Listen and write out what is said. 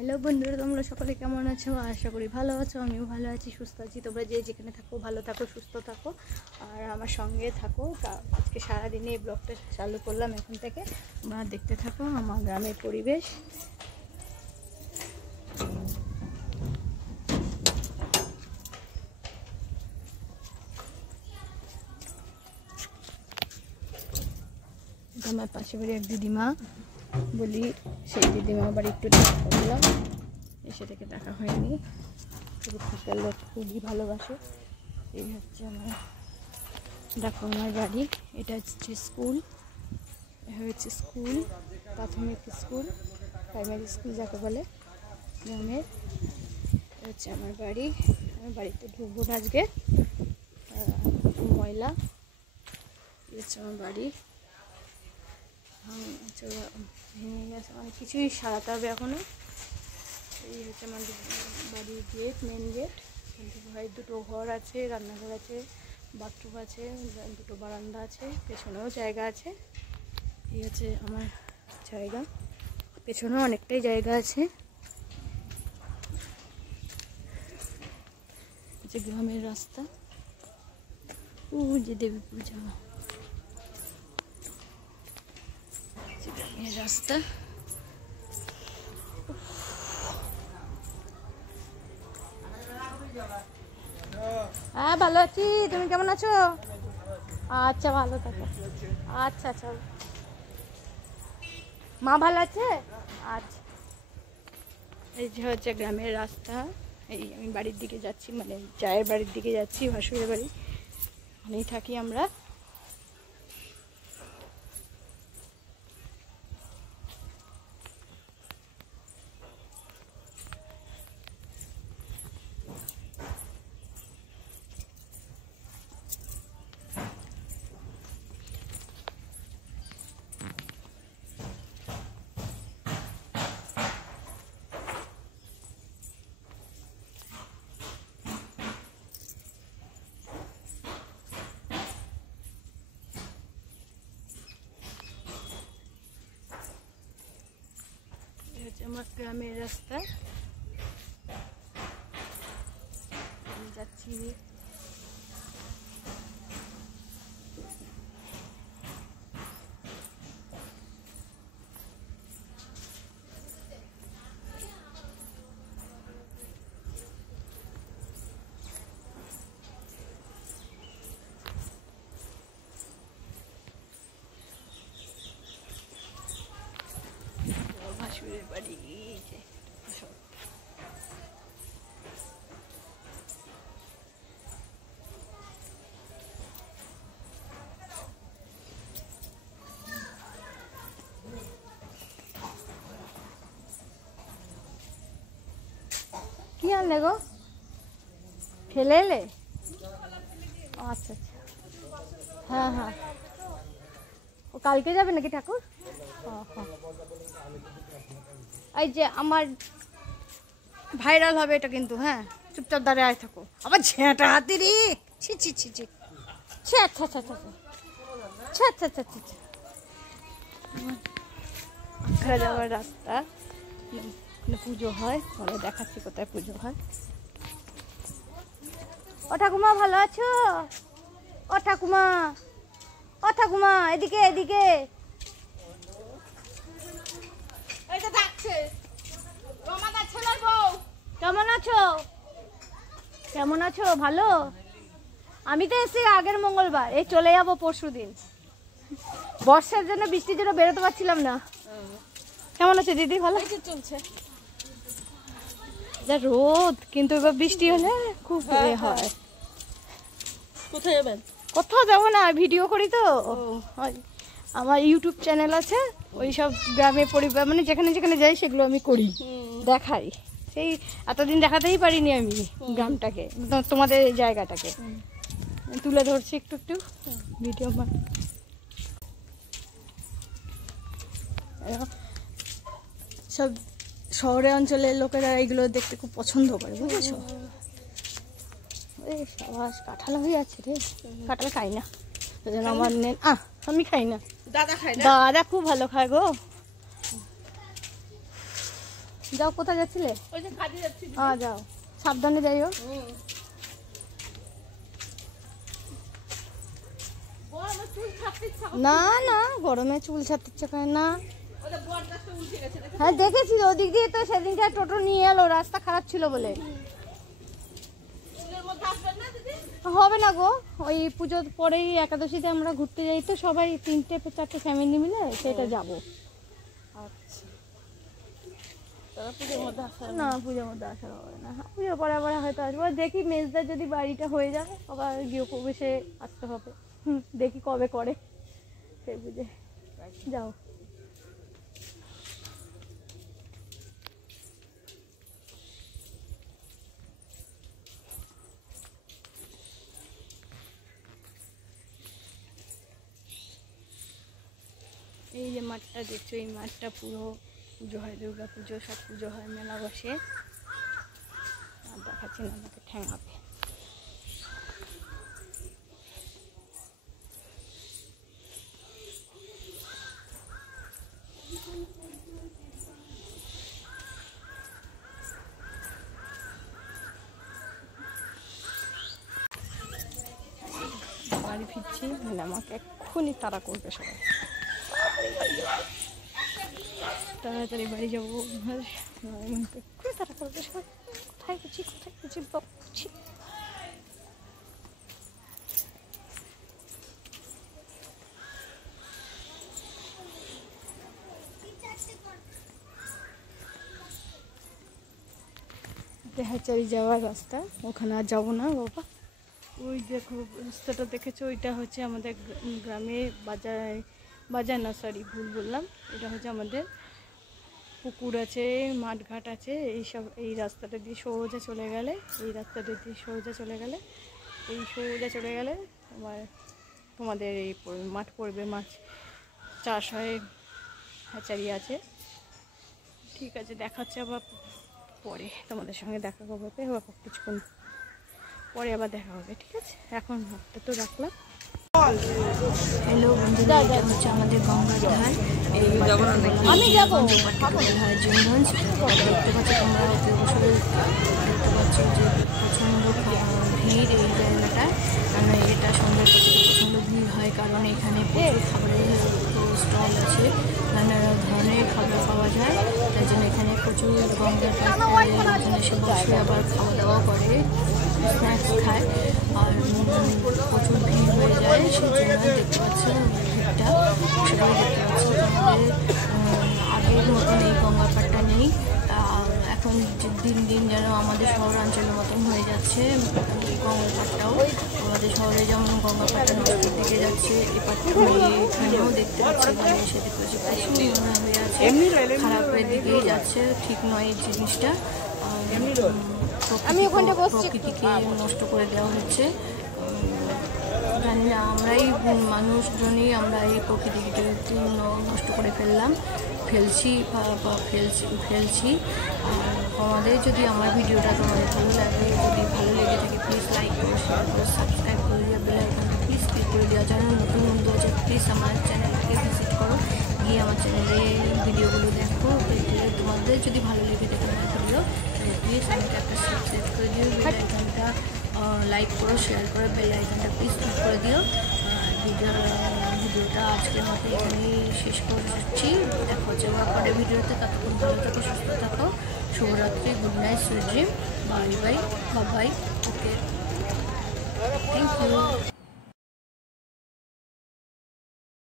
Hello বন্ধুরা, তোমরা সকলে কেমন আছো? আশা করি ভালো আছো। আমিও ভালো আছি, সুস্থ আছি। তোমরা যে যেখানে থাকো ভালো থাকো, সুস্থ থাকো, আর আমার সঙ্গে থাকো। আজকে সারাদিনে এই ব্লগটা চালু করলাম, এখন থেকে তোমরা দেখতে থাকো আমার গ্রামের পরিবেশ। আমার পাশে বাড়ি এক দিদিমা, বলি সেই দিদিমা আবার একটু দেখা করলাম, এসে থেকে দেখা হয়নি। লোক খুবই ভালোবাসে। এই হচ্ছে আমার, দেখো আমার বাড়ি, এটা হচ্ছে স্কুল, হচ্ছে স্কুল, প্রাথমিক স্কুল, প্রাইমারি স্কুল যাকে বলে গ্রামের। হচ্ছে আমার বাড়ি। আমার বাড়িতে ঢুকবো না আজকে, ময়লা। হচ্ছে আমার বাড়ি, ভেঙে গেছে, অনেক কিছুই সারাতে হবে এখনও। এই হচ্ছে আমার বাড়ির গেট, মেন গেট। হয় দুটো ঘর আছে, রান্নাঘর আছে, বাথরুম আছে, দুটো বারান্দা আছে, পেছনেও জায়গা আছে। এই হচ্ছে আমার জায়গা, পেছনেও অনেকটাই জায়গা আছে। হচ্ছে গ্রামের রাস্তা, ও যে দেবীপুর যাওয়া গ্রামের রাস্তা। হ্যাঁ ভালো আছি, তুমি কেমন আছো? আচ্ছা ভালো থাকো। আচ্ছা আচ্ছা, মা ভালো আছে? আচ্ছা, এই যে হচ্ছে গ্রামের রাস্তা। এই আমি বাড়ির দিকে যাচ্ছি, মানে চায়ের বাড়ির দিকে যাচ্ছি, ভাসুরের বাড়ি, ওখানেই থাকি আমরা। আমার গ্রামের রাস্তা যাচ্ছি। ভাসুরের বাড়ি, কি আনলে গো? ফেলে এলে? আচ্ছা আচ্ছা, হ্যাঁ হ্যাঁ। ও কালকে যাবে নাকি ঠাকুর? এই যে আমার ভাইরাল হবে এটা কিন্তু, হ্যাঁ চুপচাপ দাঁড়িয়ে আয় থাকো। আবার ঝেঁটা হাতি রে, ছি ছি ছি ছি, আচ্ছা আচ্ছা আচ্ছা আচ্ছা আচ্ছা আচ্ছা আচ্ছা। আখড়া যাওয়ার রাস্তা, পুজো হয়, পরে দেখাচ্ছি কোথায় পুজো হয়। ও ঠাকুমা ভালো আছো? ও ঠাকুমা, ও ঠাকুমা এদিকে এদিকে। কেমন আছো? কেমন আছো? ভালো। আমি তো এসে আগের মঙ্গলবার, এই চলে যাবো পরশুদিন। বর্ষার জন্য, বৃষ্টির জন্য বেরোতে পারছিলাম না। কেমন আছে দিদি? ভালো চলছে, যা রোদ, কিন্তু এবার বৃষ্টি হলে খুব হয়। কোথায় যাবেন? কোথাও যাবো না, ভিডিও করি তো। আমার ইউটিউব চ্যানেল আছে, ওই সব গ্রামে পরিবার, মানে যেখানে যেখানে যাই সেগুলো আমি করি, দেখাই। সেই এতদিন দেখাতেই পারিনি আমি গ্রামটাকে, তোমাদের এই জায়গাটাকে তুলে ধরছি একটু একটু ভিডিও। সব শহরে অঞ্চলের লোকেরা এইগুলো দেখতে খুব পছন্দ করে, বুঝেছো? এই সবাস কাঁঠাল হয়ে আছে রে, কাঁঠাল খাই না, আমার নেন। আমি খাই না, দাদা খায় না। দাদা খুব ভালো খায় গো। যাও, কোথায় যাচ্ছিলে? ওই যে কাজে যাচ্ছি। হ্যাঁ যাও, সাবধানে যাইও। না না, গরমে চুল ছাড়তে ইচ্ছা করে না। হ্যাঁ দেখেছি, ওদিক দিয়ে তো সেদিনটা টোটো নিয়ে এলো, রাস্তা খারাপ ছিল বলে। হবে না গো, ওই পুজোর পরেই একাদশীতে আমরা ঘুরতে যাই তো সবাই, 3-4টে ফ্যামিলি মিলে, সেটা যাবো। আচ্ছা, পুজোর মধ্যে আসা না, পুজোর মধ্যে আসা হবে না, পুজোর পরে আবার হয়তো আসবো। দেখি মেজদা যদি বাড়িটা হয়ে যায় আবার গৃহপ্রবেশে আসতে হবে। দেখি কবে করে সেই বুঝে যাও। এই যে মাঠটা দেখছো, এই মাঠটা পুরো পুজো হয়, দুর্গা পুজো, সব পুজো হয়, মেলা বসে। আর দেখাচ্ছি না, আমাকে ঠ্যাঙাবে। বাড়ি ফিরছি, মানে আমাকে এক্ষুনি তাড়া করবে সবাই, তাড়াতাড়ি বাড়ি যাবো। এক্ষুনি তাড়া করবে সবাই, কোথায় গেছি ভাবছি। দেহাচারি যাওয়ার রাস্তা, ওখানে আর যাবো না বাবা। ওই দেখো রাস্তাটা দেখেছো, ওইটা হচ্ছে আমাদের গ্রামে বাজার না, সরি ভুল বললাম, এটা হচ্ছে আমাদের পুকুর আছে, মাঠঘাট আছে, এইসব। এই রাস্তাটা দিয়ে সোজা চলে গেলে, এই রাস্তাটা দিয়ে সোজা চলে গেলে, এই সোজা চলে গেলে তোমাদের এই মাঠ পড়বে, মাছ চাষ হয়, হ্যাচারি আছে। ঠিক আছে, দেখাচ্ছে আবার পরে, তোমাদের সঙ্গে দেখা হবে আবার কিছুক্ষণ পরে, আবার দেখা হবে, ঠিক আছে? এখন হাতটা তো রাখলাম। হ্যালো বন্ধুরা, এটা হচ্ছে আমাদের গঙ্গার ধার। আমি যাবো হয় জিনগঞ্জ। দেখতে পাচ্ছি তোমরা, অতি অবসরে দেখতে পাচ্ছ যে প্রচণ্ড ভিড় এই জায়গাটায়। কারণ এটা সন্ধ্যার পর থেকে প্রচণ্ড ভিড় হয়, কারণ এখানে প্রচুর খাবারের স্টল আছে, নানা ধরনের খাবার পাওয়া যায়। তাই জন্য এখানে প্রচুর গঙ্গার এখানে এসে বসে আবার খাওয়া দাওয়া করে, স্ন্যাক্স খায়, আর প্রচুর ভিড় হয়ে যায়। সেই জন্য দেখতে পাচ্ছ ভিড়টা, সেটাই দেখতে পাচ্ছি। আমাদের আগের মতন এই গঙ্গা পাড়টা নেই, এখন দিন দিন যেন আমাদের শহরাঞ্চলের মতন হয়ে যাচ্ছে এই গঙ্গা পাড়টাও। আমাদের শহরে যেমন গঙ্গা পাড়টা নষ্টের দিকে যাচ্ছে, এখানেও দেখতে পাচ্ছি, মানে এসে দেখতে পাচ্ছি প্রচুর হয়ে আছে, খারাপের দিকেই যাচ্ছে। ঠিক নয় এই জিনিসটা, প্রকৃতিকে নষ্ট করে দেওয়া হচ্ছে। জানি না, আমরাই মানুষজনই আমরা এই প্রকৃতিকে নষ্ট করে ফেলছি। আর আমাদের যদি আমার ভিডিওটা তোমাদের ভালো লাগে, যদি ভালো লেগে থাকে প্লিজ লাইক করো, শেয়ার করো, সাবস্ক্রাইব করে দিয়ে বেল আইকনটা প্লিজ ক্লিক করে দেওয়া। যারা নতুন বন্ধু আছে প্লিজ আমার চ্যানেলটাকে ভিজিট করো, গিয়ে আমার চ্যানেলে ভিডিওগুলো দেখো। তোমাদের যদি ভালো লেগে থাকে আমার ভিডিও, প্লিজ আমাকে একটা সাবস্ক্রাইব করে দিও, বেল আইকনটা লাইক করো, শেয়ার করো, বেল আইকনটা প্লিজ ক্লিক করে দিও। ভিডিওটা আজকের মতো এখানেই শেষ করছি। দেখা হচ্ছে আবার পরের ভিডিওতে। ততক্ষণ ভালো থাকো, সুস্থ থাকো, শুভরাত্রি, good night, sweet dream, bye bye, bye, okay, thank you.